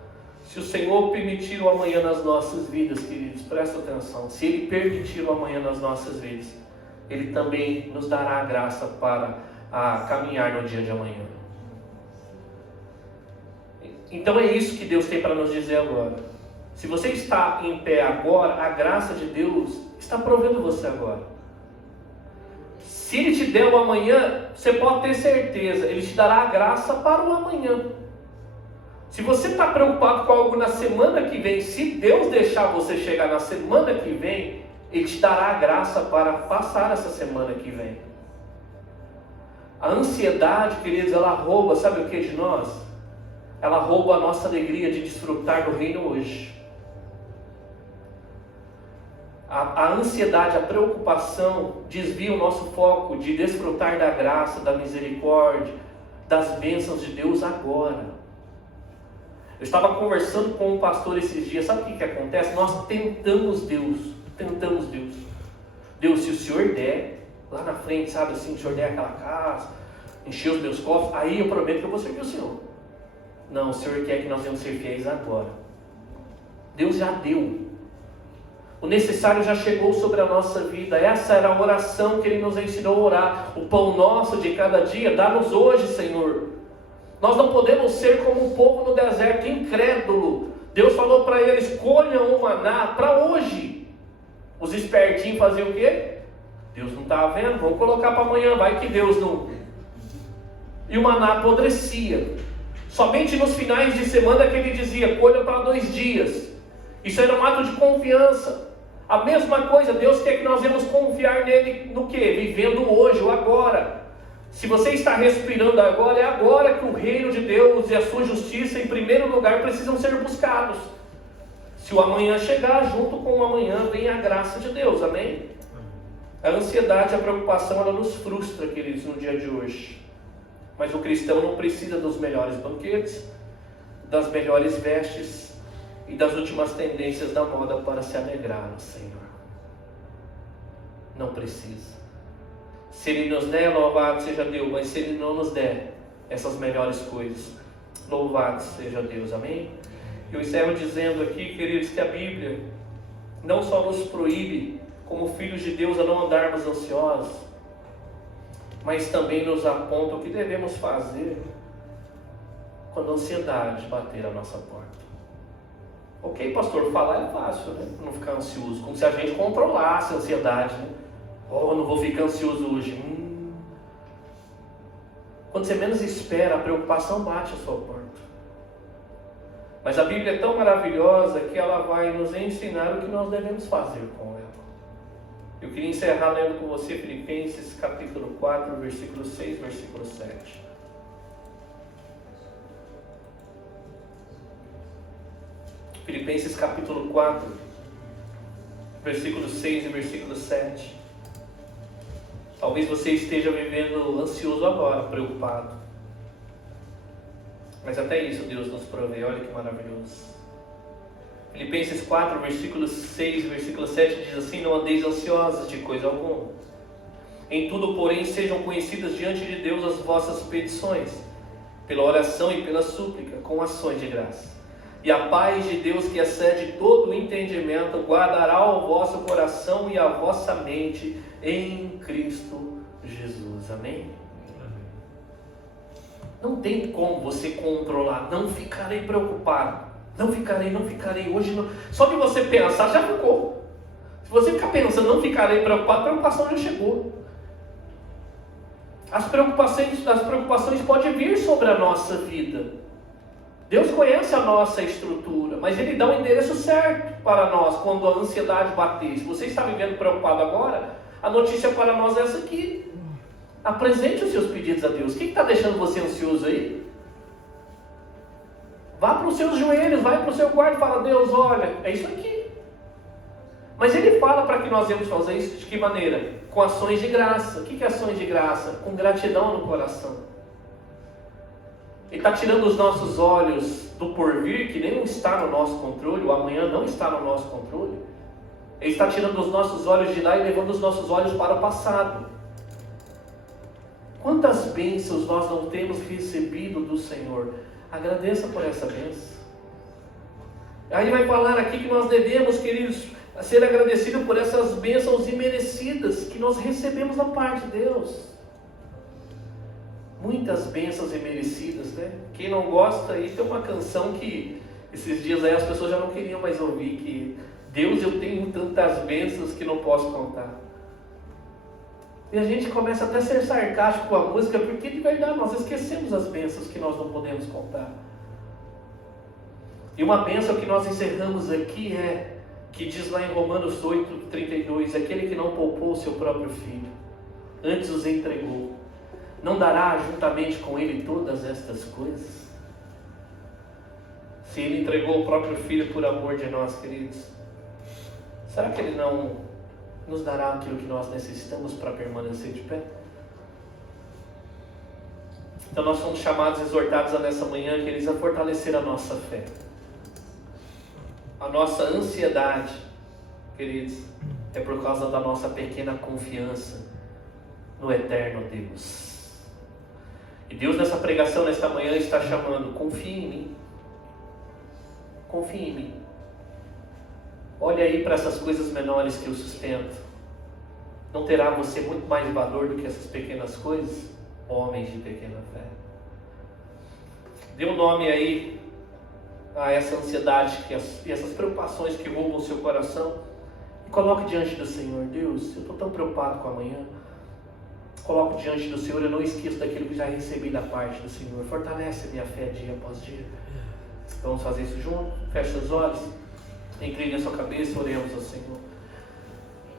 Se o Senhor permitir o amanhã nas nossas vidas, queridos, presta atenção, se Ele permitir o amanhã nas nossas vidas, Ele também nos dará a graça para caminhar no dia de amanhã. Então é isso que Deus tem para nos dizer agora. Se você está em pé agora, a graça de Deus está provendo você agora. Se Ele te der o amanhã, você pode ter certeza, Ele te dará a graça para o amanhã. Se você está preocupado com algo na semana que vem, se Deus deixar você chegar na semana que vem, Ele te dará a graça para passar essa semana que vem. A ansiedade, queridos, ela rouba, sabe o que de nós? Ela rouba a nossa alegria de desfrutar do reino hoje. A ansiedade, a preocupação desvia o nosso foco de desfrutar da graça, da misericórdia, das bênçãos de Deus agora. Eu estava conversando com um pastor esses dias, sabe o que acontece? Nós tentamos Deus. Deus, se o Senhor der, lá na frente, sabe assim, o Senhor der aquela casa, encher os meus cofres, aí eu prometo que eu vou servir o Senhor. Não, o Senhor quer que nós venhamos ser fiéis agora. Deus já deu. O necessário já chegou sobre a nossa vida. Essa era a oração que Ele nos ensinou a orar. O pão nosso de cada dia, dá-nos hoje, Senhor. Nós não podemos ser como o povo no deserto, incrédulo. Deus falou para eles, colham o maná para hoje. Os espertinhos faziam o quê? Deus não estava vendo, vamos colocar para amanhã, vai que Deus não... E o maná apodrecia. Somente nos finais de semana que Ele dizia, colham para 2 dias. Isso era um ato de confiança. A mesma coisa, Deus quer que nós devemos confiar nele no quê? Vivendo hoje, o agora. Se você está respirando agora, é agora que o reino de Deus e a sua justiça, em primeiro lugar, precisam ser buscados. Se o amanhã chegar, junto com o amanhã, vem a graça de Deus, amém? A ansiedade, a preocupação, ela nos frustra, queridos, no dia de hoje. Mas o cristão não precisa dos melhores banquetes, das melhores vestes e das últimas tendências da moda para se alegrar no Senhor. Não precisa. Se Ele nos der, louvado seja Deus. Mas se Ele não nos der essas melhores coisas, louvado seja Deus, amém? Eu encerro dizendo aqui, queridos, que a Bíblia não só nos proíbe, como filhos de Deus, a não andarmos ansiosos, mas também nos aponta o que devemos fazer quando a ansiedade bater a nossa porta. Ok, pastor, falar é fácil, né? Não ficar ansioso, como se a gente controlasse a ansiedade, né? Oh, não vou ficar ansioso hoje. Quando você menos espera, a preocupação bate a sua porta. Mas a Bíblia é tão maravilhosa que ela vai nos ensinar o que nós devemos fazer com ela. Eu queria encerrar lendo com você Filipenses capítulo 4, versículo 6, versículo 7. Filipenses capítulo 4, versículo 6 e versículo 7. Talvez você esteja vivendo ansioso agora, preocupado. Mas até isso Deus nos provê, olha que maravilhoso. Filipenses 4, versículo 6 e versículo 7 diz assim: não andeis ansiosos de coisa alguma. Em tudo, porém, sejam conhecidas diante de Deus as vossas petições, pela oração e pela súplica, com ações de graça. E a paz de Deus, que excede todo o entendimento, guardará o vosso coração e a vossa mente em Cristo Jesus. Amém? Não tem como você controlar. Não ficarei preocupado. Não ficarei. Hoje não. Só de você pensar já ficou. Se você ficar pensando, não ficarei preocupado, a preocupação já chegou. As preocupações podem vir sobre a nossa vida. Deus conhece a nossa estrutura, mas Ele dá o endereço certo para nós quando a ansiedade bater. Se você está vivendo preocupado agora, a notícia para nós é essa aqui. Apresente os seus pedidos a Deus. O que está deixando você ansioso aí? Vá para os seus joelhos, vai para o seu quarto e fala: Deus, olha, é isso aqui. Mas Ele fala para que nós devemos fazer isso de que maneira? Com ações de graça. O que é ações de graça? Com gratidão no coração. Ele está tirando os nossos olhos do porvir, que nem está no nosso controle, o amanhã não está no nosso controle. Ele está tirando os nossos olhos de lá e levando os nossos olhos para o passado. Quantas bênçãos nós não temos recebido do Senhor? Agradeça por essa bênção. Aí vai falar aqui que nós devemos, queridos, ser agradecidos por essas bênçãos imerecidas que nós recebemos da parte de Deus. Muitas bênçãos imerecidas, né? Quem não gosta, aí tem uma canção que esses dias aí as pessoas já não queriam mais ouvir, que Deus, eu tenho tantas bênçãos que não posso contar. E a gente começa até a ser sarcástico com a música, porque de verdade nós esquecemos as bênçãos que nós não podemos contar. E uma bênção que nós encerramos aqui que diz lá em Romanos 8:32, aquele que não poupou o seu próprio filho, antes os entregou, não dará juntamente com ele todas estas coisas? Se ele entregou o próprio filho por amor de nós, queridos, será que ele não nos dará aquilo que nós necessitamos para permanecer de pé? Então nós somos chamados, exortados nessa manhã, queridos, a fortalecer a nossa fé. A nossa ansiedade, queridos, é por causa da nossa pequena confiança no eterno Deus. E Deus nessa pregação, nesta manhã, está chamando: confie em mim. Confie em mim. Olha aí para essas coisas menores que eu sustento. Não terá você muito mais valor do que essas pequenas coisas? Homens de pequena fé. Dê um nome aí a essa ansiedade e essas preocupações que roubam o seu coração, e coloque diante do Senhor. Deus, eu estou tão preocupado com amanhã. Coloco diante do Senhor, eu não esqueço daquilo que já recebi da parte do Senhor. Fortalece a minha fé dia após dia. Vamos fazer isso junto? Feche seus olhos, incline a sua cabeça, oremos ao Senhor.